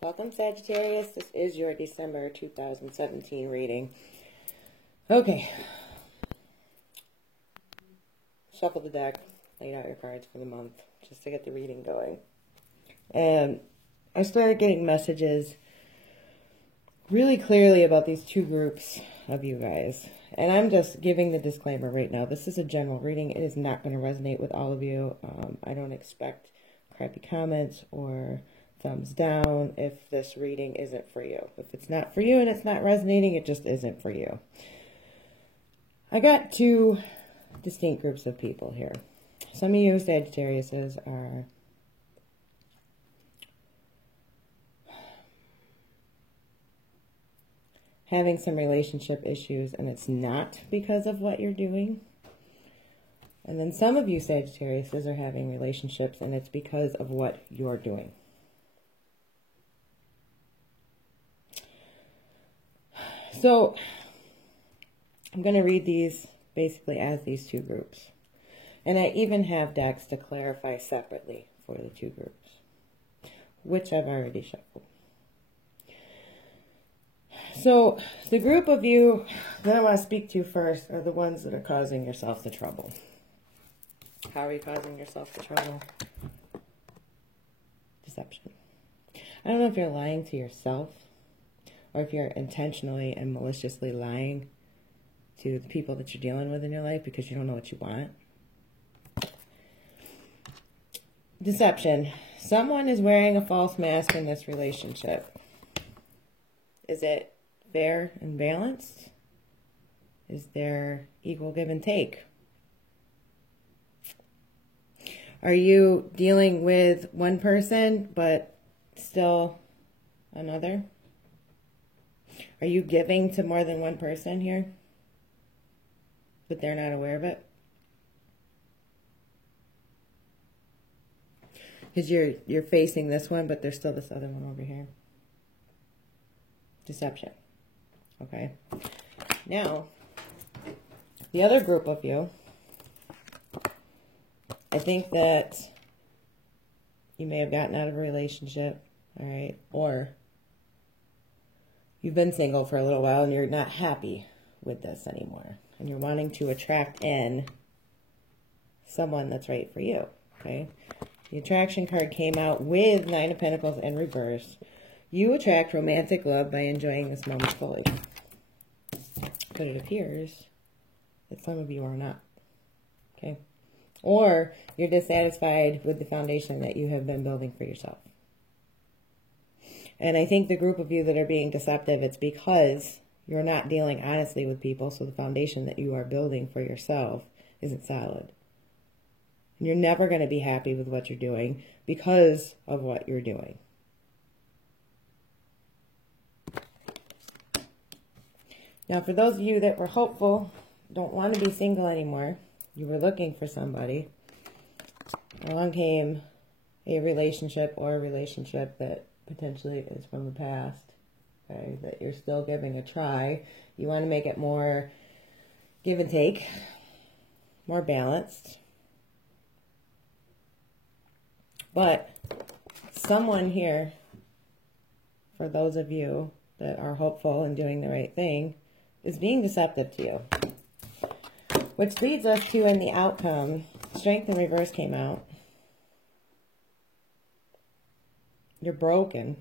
Welcome, Sagittarius. This is your December 2017 reading. Okay. Shuffle the deck. Laid out your cards for the month just to get the reading going. And I started getting messages really clearly about these two groups of you guys. And I'm just giving the disclaimer right now. This is a general reading. It is not going to resonate with all of you. I don't expect crappy comments or thumbs down if this reading isn't for you. If it's not for you and it's not resonating, it just isn't for you. I got two distinct groups of people here. Some of you Sagittariuses are having some relationship issues, and it's not because of what you're doing. And then some of you Sagittariuses are having relationships, and it's because of what you're doing. So I'm going to read these basically as these two groups. And I even have decks to clarify separately for the two groups, which I've already shuffled. So the group of you that I want to speak to first are the ones that are causing yourself the trouble. How are you causing yourself the trouble? Deception. I don't know if you're lying to yourself or if you're intentionally and maliciously lying to the people that you're dealing with in your life because you don't know what you want. Deception. Someone is wearing a false mask in this relationship. Is it fair and balanced? Is there equal give and take? Are you dealing with one person but still another? Are you giving to more than one person here, but they're not aware of it? Because you're facing this one, but there's still this other one over here. Deception. Okay. Now, the other group of you, I think that you may have gotten out of a relationship, all right, or you've been single for a little while and you're not happy with this anymore, and you're wanting to attract in someone that's right for you, okay? The attraction card came out with Nine of Pentacles in reverse. You attract romantic love by enjoying this moment fully. But it appears that some of you are not, okay? Or you're dissatisfied with the foundation that you have been building for yourself. And I think the group of you that are being deceptive, it's because you're not dealing honestly with people, so the foundation that you are building for yourself isn't solid. And you're never going to be happy with what you're doing because of what you're doing. Now, for those of you that were hopeful, don't want to be single anymore, you were looking for somebody, along came a relationship or a relationship that potentially is from the past, okay, that you're still giving a try. You want to make it more give and take, more balanced. But someone here, for those of you that are hopeful and doing the right thing, is being deceptive to you. Which leads us to, in the outcome, Strength in reverse came out. You're broken,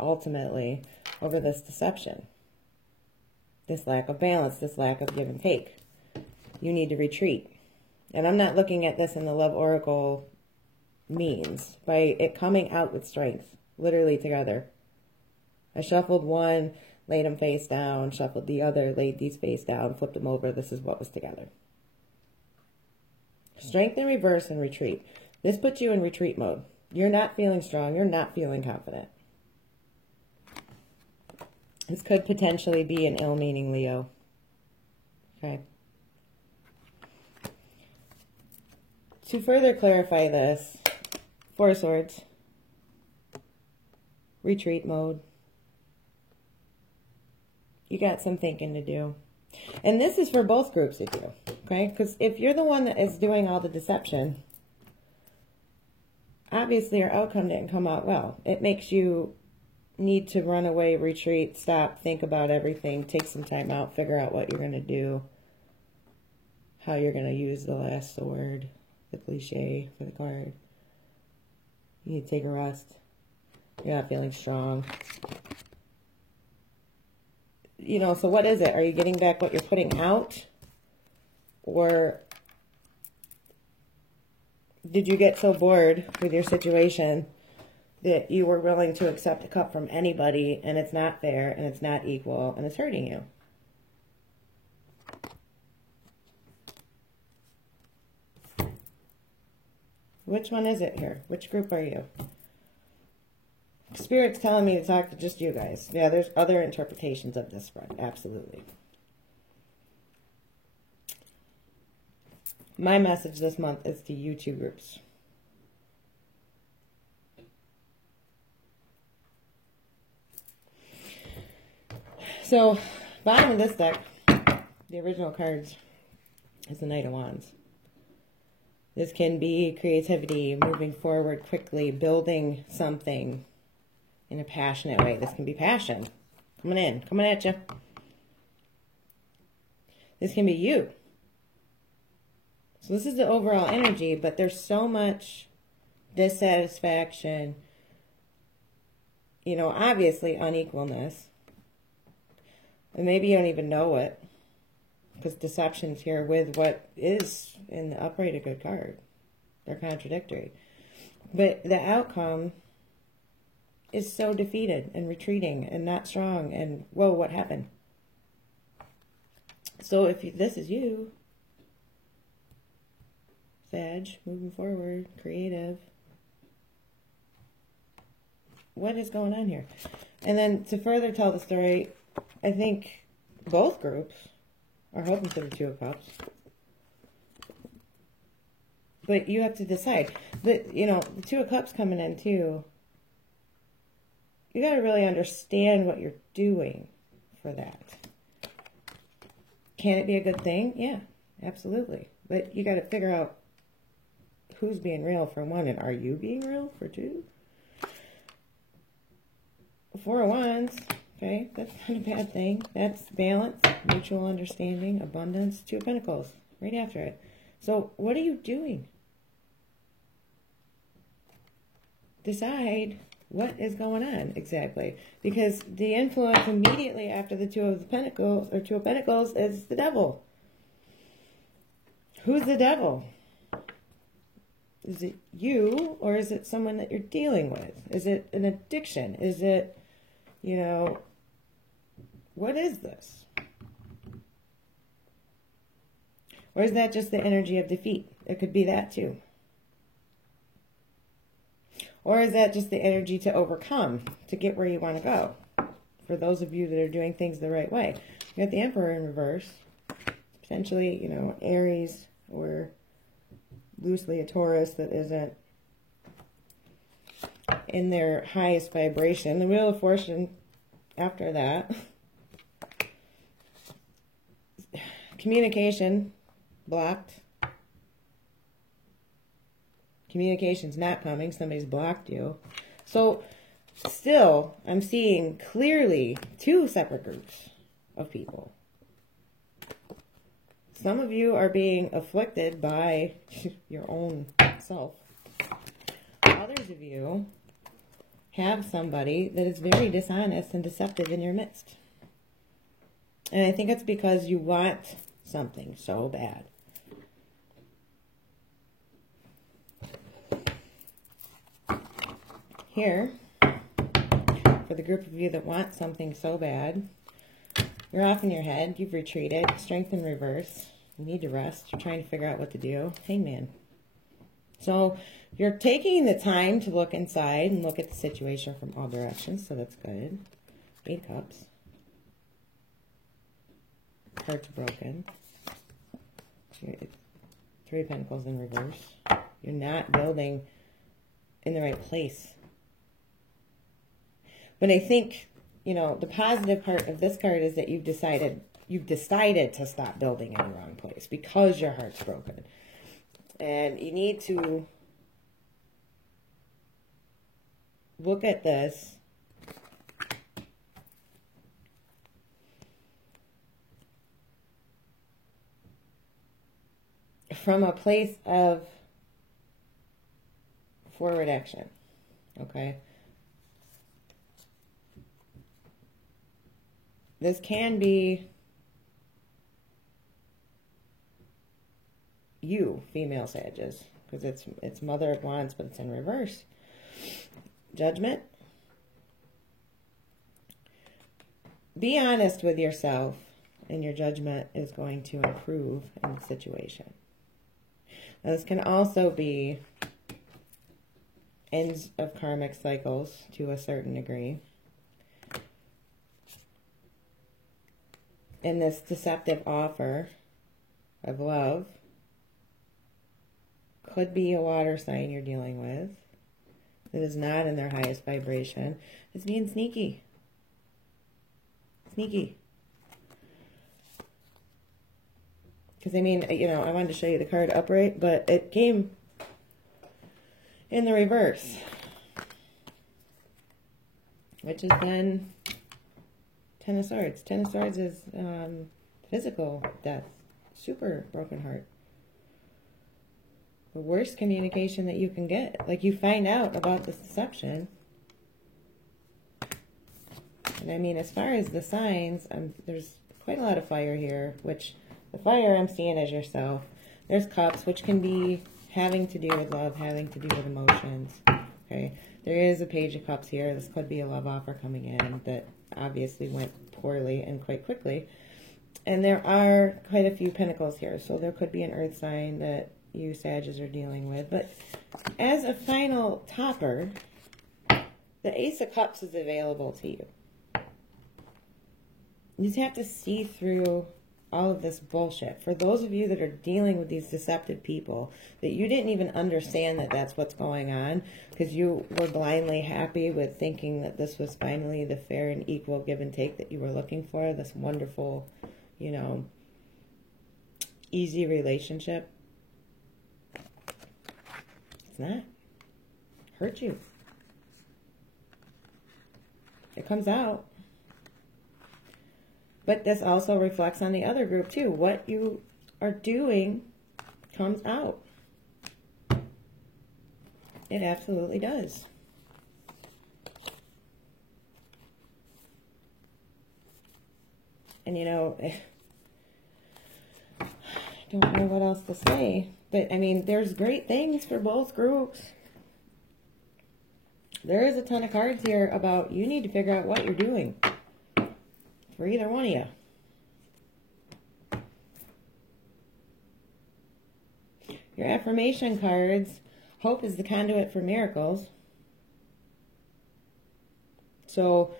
ultimately, over this deception. This lack of balance, this lack of give and take. You need to retreat. And I'm not looking at this in the Love Oracle means, by it coming out with strength, literally together. I shuffled one, laid them face down, shuffled the other, laid these face down, flipped them over. This is what was together. Strength in reverse and retreat. This puts you in retreat mode. You're not feeling strong. You're not feeling confident. This could potentially be an ill-meaning Leo. Okay. To further clarify this, Four of Swords, retreat mode. You got some thinking to do. And this is for both groups of you, okay? Because if you're the one that is doing all the deception, obviously our outcome didn't come out well. It makes you need to run away, retreat, stop, think about everything, take some time out, figure out what you're going to do, how you're going to use the last sword, the cliche for the card. You need to take a rest. You're not feeling strong. You know, so what is it? Are you getting back what you're putting out? Or did you get so bored with your situation that you were willing to accept a cup from anybody, and it's not fair, and it's not equal, and it's hurting you? Which one is it here? Which group are you? Spirit's telling me to talk to just you guys. Yeah, there's other interpretations of this spread. Absolutely. My message this month is to you two groups. So, bottom of this deck, the original cards, is the Knight of Wands. This can be creativity, moving forward quickly, building something in a passionate way. This can be passion. Coming at you. This can be you. So this is the overall energy, but there's so much dissatisfaction, you know, obviously unequalness. And maybe you don't even know it, because deception's here with what is in the upright a good card. They're contradictory. But the outcome is so defeated and retreating and not strong and, whoa, what happened? So if this is you, Sag, moving forward, creative, what is going on here? And then to further tell the story, I think both groups are hoping for the Two of Cups. But you have to decide. But, you know, the Two of Cups coming in too, you got to really understand what you're doing for that. Can it be a good thing? Yeah, absolutely. But you got to figure out who's being real for one, and are you being real for two? Four of Wands, okay, that's not a bad thing. That's balance, mutual understanding, abundance. Two of Pentacles, right after it. So what are you doing? Decide what is going on exactly. Because the influence immediately after the Two of Pentacles, or Two of Pentacles, is the Devil. Who's the Devil? Is it you, or is it someone that you're dealing with? Is it an addiction? Is it, you know, what is this? Or is that just the energy of defeat? It could be that too. Or is that just the energy to overcome, to get where you want to go? For those of you that are doing things the right way. You got the Emperor in reverse. Potentially, you know, Aries, or loosely a Taurus that isn't in their highest vibration. The Wheel of Fortune after that. Communication blocked. Communication's not coming. Somebody's blocked you. So still, I'm seeing clearly two separate groups of people. Some of you are being afflicted by your own self. Others of you have somebody that is very dishonest and deceptive in your midst. And I think it's because you want something so bad. Here, for the group of you that want something so bad, you're off in your head, you've retreated, strength in reverse, you need to rest, you're trying to figure out what to do. Hangman. So you're taking the time to look inside and look at the situation from all directions, so that's good. 8 of Cups. Heart's broken. 3 of Pentacles in reverse. You're not building in the right place. But I think, you know, the positive part of this card is that you've decided to stop building in the wrong place because your heart's broken. And you need to look at this from a place of forward action, okay? This can be you, female Sages, because it's Mother of Wands, but it's in reverse. Judgment. Be honest with yourself, and your judgment is going to improve in the situation. Now, this can also be ends of karmic cycles to a certain degree. And this deceptive offer of love could be a water sign you're dealing with that is not in their highest vibration. It's being sneaky. Sneaky. Because, I mean, you know, I wanted to show you the card upright, but it came in the reverse, which is then Ten of Swords. Ten of Swords is physical death. Super broken heart. The worst communication that you can get. Like, you find out about this deception. And I mean, as far as the signs, there's quite a lot of fire here, which the fire I'm seeing as yourself. There's cups, which can be having to do with love, having to do with emotions. Okay, there is a Page of Cups here. This could be a love offer coming in that obviously went poorly and quite quickly. And there are quite a few Pentacles here, so there could be an earth sign that you Sages are dealing with. But as a final topper, the Ace of Cups is available to you. You just have to see through all of this bullshit. For those of you that are dealing with these deceptive people, that you didn't even understand that that's what's going on, because you were blindly happy with thinking that this was finally the fair and equal give and take that you were looking for, this wonderful, you know, easy relationship. It's not. Hurt you. It comes out. But this also reflects on the other group too. What you are doing comes out. It absolutely does. And you know, I don't know what else to say. But I mean, there's great things for both groups. There is a ton of cards here about you need to figure out what you're doing. For either one of you. Your affirmation cards, hope is the conduit for miracles. So,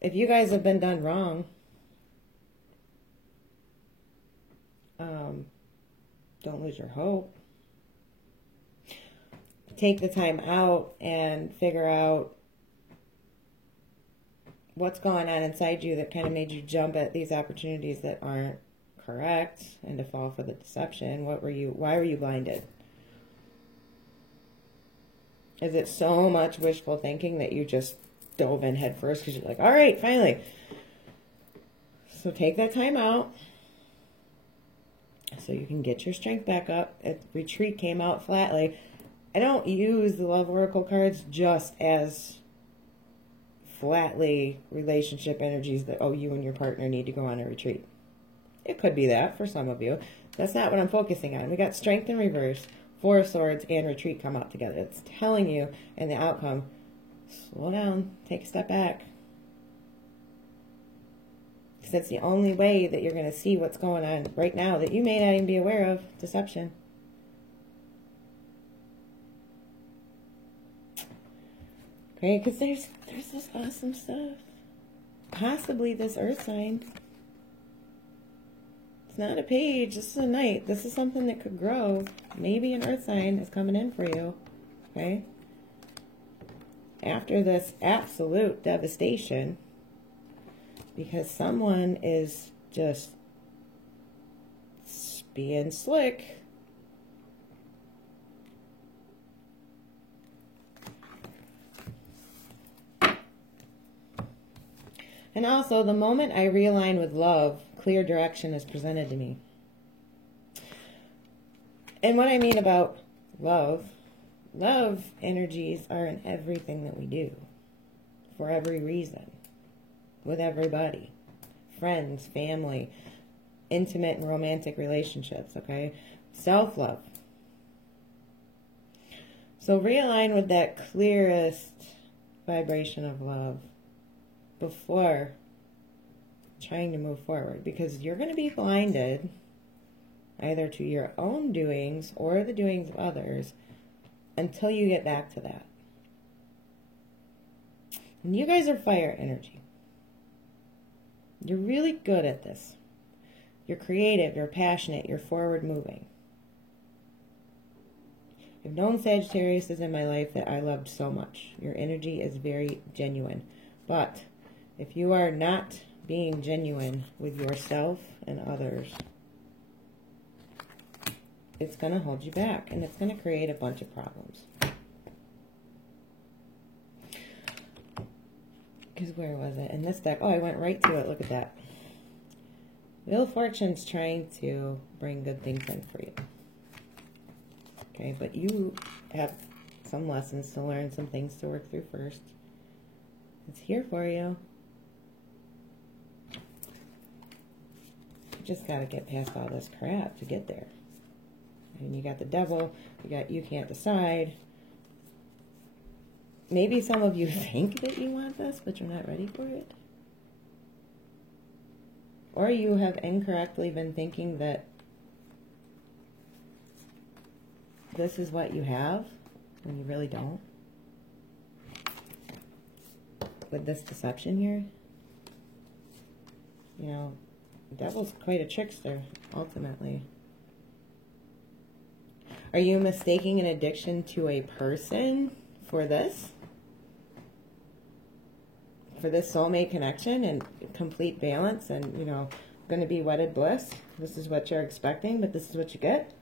if you guys have been done wrong, don't lose your hope. Take the time out and figure out what's going on inside you that kind of made you jump at these opportunities that aren't correct and to fall for the deception. Why were you blinded? Is it so much wishful thinking that you just dove in head first because you're like, all right, finally. So take that time out so you can get your strength back up. Retreat came out flatly. I don't use the Love Oracle cards just as flatly relationship energies that, oh, you and your partner need to go on a retreat. It could be that for some of you. That's not what I'm focusing on. We got Strength in reverse, Four of Swords, and Retreat come out together. It's telling you in the outcome, slow down, take a step back. Because that's the only way that you're going to see what's going on right now that you may not even be aware of. Deception. Okay, because there's this awesome stuff. Possibly this earth sign. It's not a page, this is a knight. This is something that could grow. Maybe an earth sign is coming in for you. Okay? After this absolute devastation, because someone is just being slick. And also, the moment I realign with love, clear direction is presented to me. And what I mean about love energies are in everything that we do, for every reason, with everybody, friends, family, intimate and romantic relationships, okay? Self-love. So realign with that clearest vibration of love before trying to move forward, because you're going to be blinded either to your own doings or the doings of others until you get back to that. And you guys are fire energy. You're really good at this. You're creative, you're passionate, you're forward moving. I've known Sagittariuses in my life that I loved so much. Your energy is very genuine. But if you are not being genuine with yourself and others, it's going to hold you back, and it's going to create a bunch of problems. Because where was it? In this deck, oh, I went right to it. Look at that. Wheel of Fortune's trying to bring good things in for you. Okay, but you have some lessons to learn, some things to work through first. It's here for you. You just got to get past all this crap to get there. And you got the devil, you got you can't decide. Maybe some of you think that you want this, but you're not ready for it. Or you have incorrectly been thinking that this is what you have, when you really don't. With this deception here, you know, the devil's quite a trickster, ultimately. Are you mistaking an addiction to a person for this? For this soulmate connection and complete balance and, you know, going to be wedded bliss? This is what you're expecting, but this is what you get?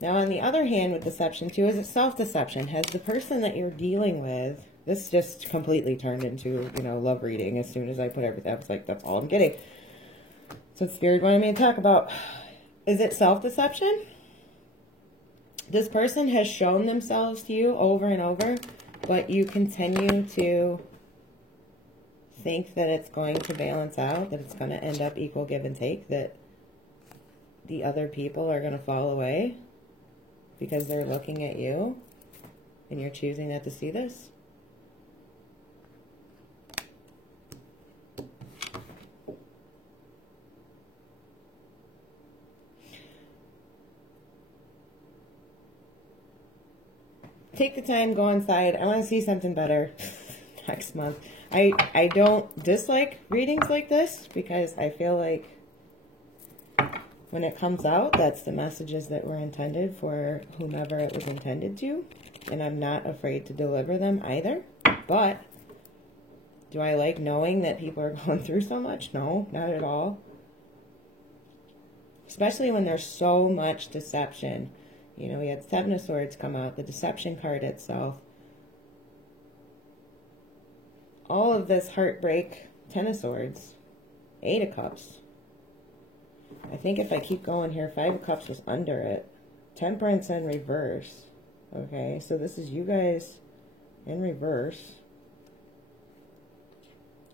Now, on the other hand, with deception, too, is it self-deception? Has the person that you're dealing with, this just completely turned into, you know, love reading as soon as I put everything, I was like, that's all I'm getting. So Spirit wanted me to talk about, is it self-deception? This person has shown themselves to you over and over, but you continue to think that it's going to balance out, that it's going to end up equal give and take, that the other people are going to fall away because they're looking at you and you're choosing not to see this. Take the time, go inside. I want to see something better next month. I don't dislike readings like this because I feel like when it comes out, that's the messages that were intended for whomever it was intended to. And I'm not afraid to deliver them either. But do I like knowing that people are going through so much? No, not at all. Especially when there's so much deception. You know, we had Seven of Swords come out, the deception card itself. All of this heartbreak, Ten of Swords, Eight of Cups. I think if I keep going here, Five of Cups was under it. Temperance in reverse. Okay, so this is you guys in reverse.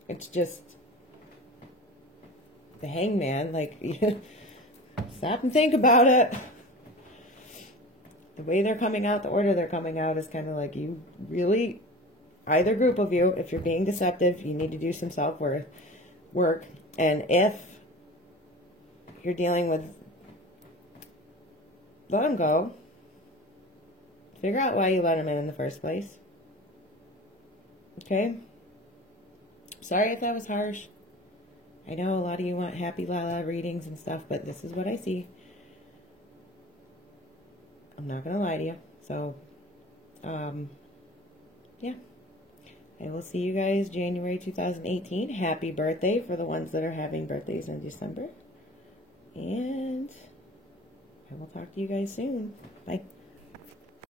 It's just the Hangman, like, stop and think about it. The way they're coming out, the order they're coming out is kind of like you really, either group of you, if you're being deceptive, you need to do some self-worth work. And if you're dealing with, let them go. Figure out why you let them in the first place. Okay? Sorry if that was harsh. I know a lot of you want happy la-la readings and stuff, but this is what I see. I'm not going to lie to you. So, yeah. I will see you guys January 2018. Happy birthday for the ones that are having birthdays in December. And I will talk to you guys soon. Bye.